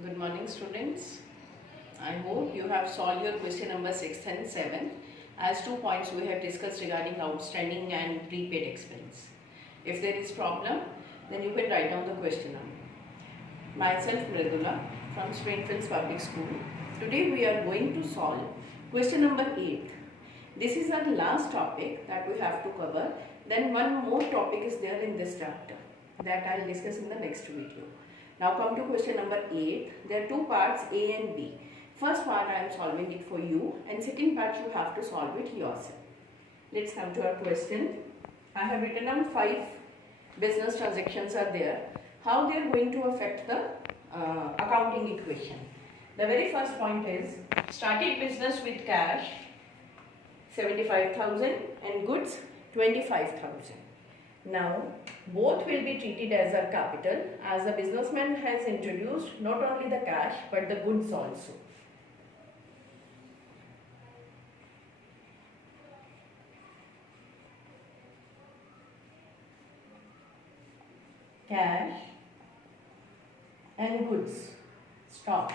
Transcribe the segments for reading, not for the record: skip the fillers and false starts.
Good morning, students. I hope you have solved your question number 6 and 7 as 2 points we have discussed regarding outstanding and prepaid expense. If there is problem, then you can write down the question number. Myself Mridula from Springfields Public School. Today we are going to solve question number 8. This is our last topic that we have to cover. Then one more topic is there in this chapter that I will discuss in the next video. Now come to question number 8. There are two parts, A and B. First part I am solving it for you and second part you have to solve it yourself. Let's come to our question. I have written down 5 business transactions are there. How they are going to affect the accounting equation. The very first point is started business with cash 75,000 and goods 25,000. Now both will be treated as a capital as the businessman has introduced not only the cash but the goods also. Cash and goods, stock,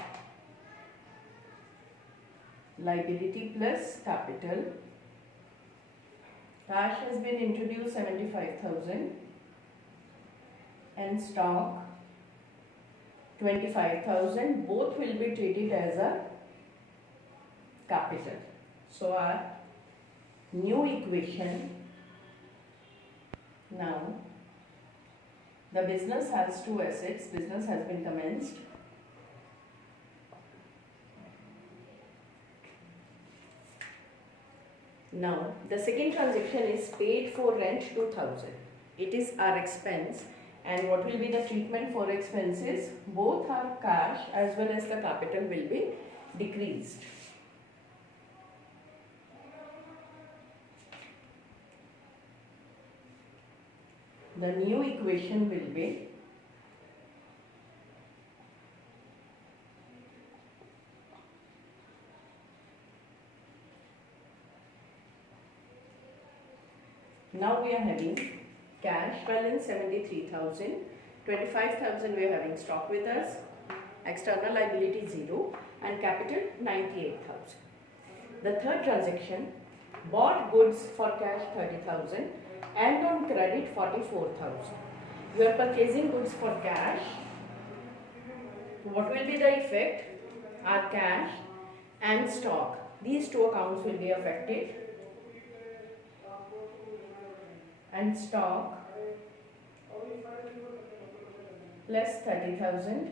liability plus capital. Cash has been introduced 75,000 and stock 25,000. Both will be treated as a capital. So our new equation, now the business has 2 assets. Business has been commenced. Now the second transaction is paid for rent 2,000. It is our expense, and what will be the treatment for expenses? Both our cash as well as the capital will be decreased. The new equation will be now we are having cash balance 73,000, 25,000 we are having stock with us, external liability 0 and capital 98,000. The third transaction, bought goods for cash 30,000 and on credit 44,000. You are purchasing goods for cash. What will be the effect? Our cash and stock. These two accounts will be affected. And stock plus 30,000.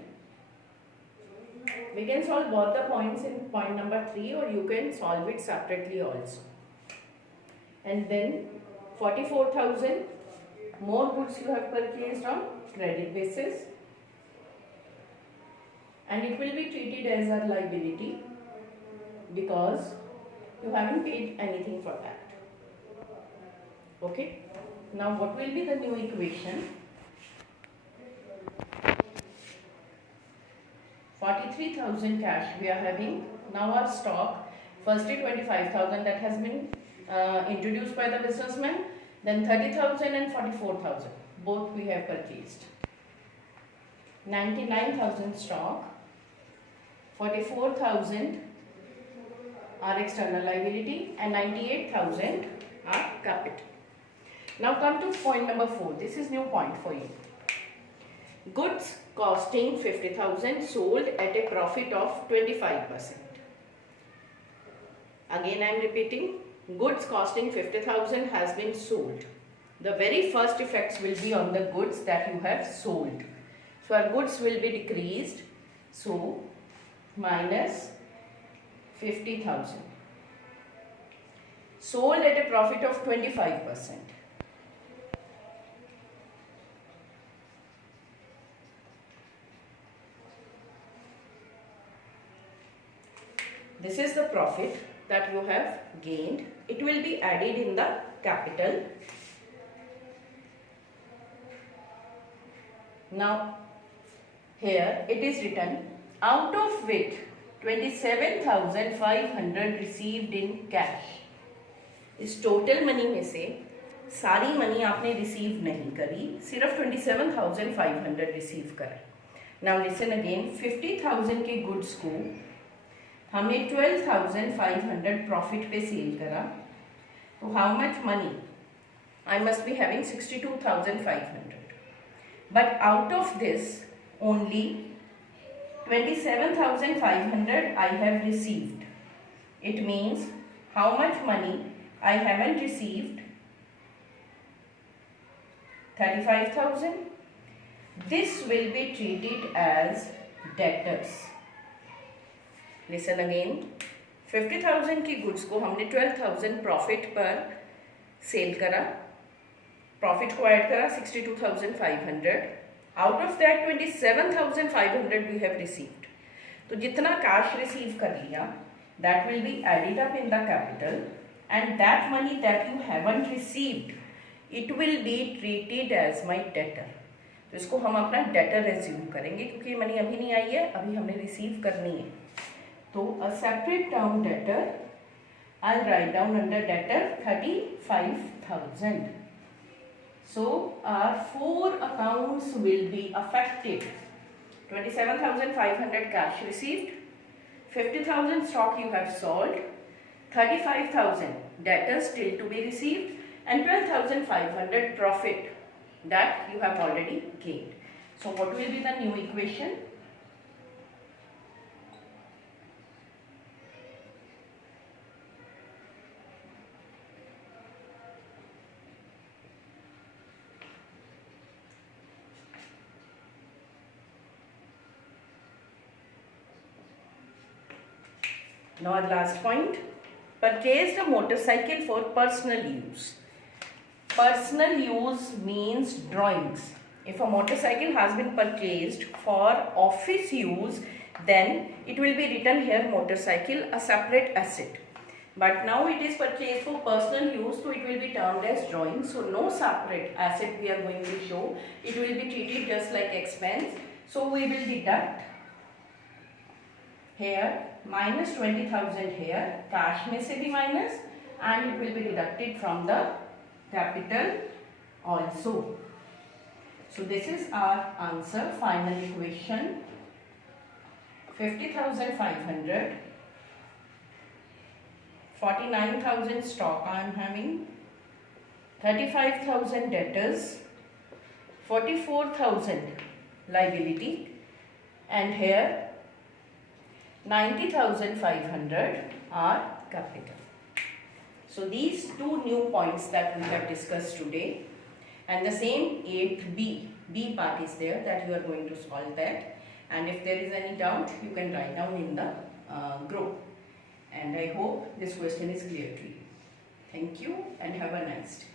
We can solve both the points in point number 3 or you can solve it separately also. And then 44,000 more goods you have purchased on credit basis and it will be treated as a liability because you haven't paid anything for that. Okay. Now what will be the new equation? 43,000 cash we are having. Now our stock, firstly 25,000 that has been introduced by the businessman, then 30,000 and 44,000 both we have purchased. 99,000 stock, 44,000 are external liability and 98,000 are capital. Now come to point number 4. This is new point for you. Goods costing 50,000 sold at a profit of 25%. Again I am repeating, goods costing 50,000 has been sold. The very first effects will be on the goods that you have sold. So our goods will be decreased. So minus 50,000. Sold at a profit of 25%. This is the profit that you have gained. It will be added in the capital. Now here it is written, out of which 27,500 received in cash. इस total money में से सारी money आपने receive नहीं करी, सिर्फ 27,500 receive करें. Now listen again, 50,000 के गुड्स को हमने 12,500 प्रॉफिट पे सेल करा, तो how much money I must be having 62,500, but out of this only 27,500 I have received. It means how much money I haven't received? 35,000. This will be treated as debtors. Listen again. 50,000 की goods को हमने 12,000 profit पर cell करा, profit को add करा 62,500. Out of that 27,500 we have received. तो जितना cash receive कर लिया, that will be added up in the capital, and that money that you haven't received, it will be treated as my debtor. तो इसको हम अपना debtor resume करेंगे, क्योंकि मनी अभी नहीं आई है, अभी हमने रिसीव करनी है. तो a separate term debtor, I write down under debtor 35,000. So our 4 accounts will be affected. 27,500 cash received, 50,000 stock you have sold, 35,000 debtors still to be received, and 12,500 profit that you have already gained. So what will be the new equation? Now our last point, purchased a motorcycle for personal use. Personal use means drawings. If a motorcycle has been purchased for office use, then it will be written here motorcycle, a separate asset. But now it is purchased for personal use, so it will be termed as drawing. So no separate asset we are going to show. It will be treated just like expense. So we will deduct here minus 20,000 here, cash में से भी minus, and it will be deducted from the capital also. So this is our answer, final equation. 50,500, 49,000 stock I am having, 35,000 debtors, 44,000 liability, and here 90,500 are capital. So these two new points that we have discussed today, and the same 8B, B part is there that you are going to solve that, and if there is any doubt you can write down in the group, and I hope this question is clear to you. Thank you and have a nice day.